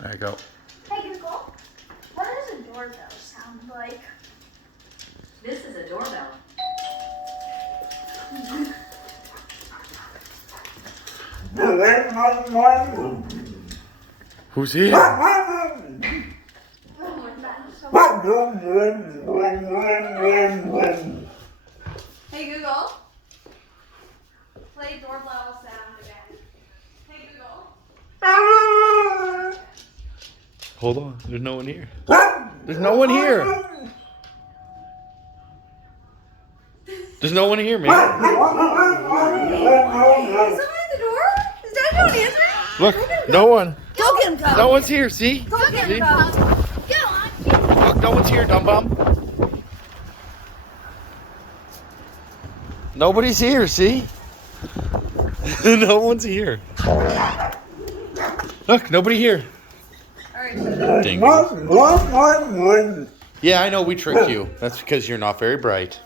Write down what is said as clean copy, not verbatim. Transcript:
There you go. Hey Google, what does a doorbell sound like? This is a doorbell. Who's here? Hey Google, play doorbell sound again. Hey Google. Hold on. There's no one here. There's no one here. There's no one here, man. Is someone at the door? Is Daddy not answering? Look, no one. Go get him, Cub. No one's here, see? Go get See? him, Cub. Go on. Look, no one's here, dumb bum. Nobody's here, see? No one's here. Look, nobody here. Alright. Ding. Yeah, I know we tricked you. That's because you're not very bright.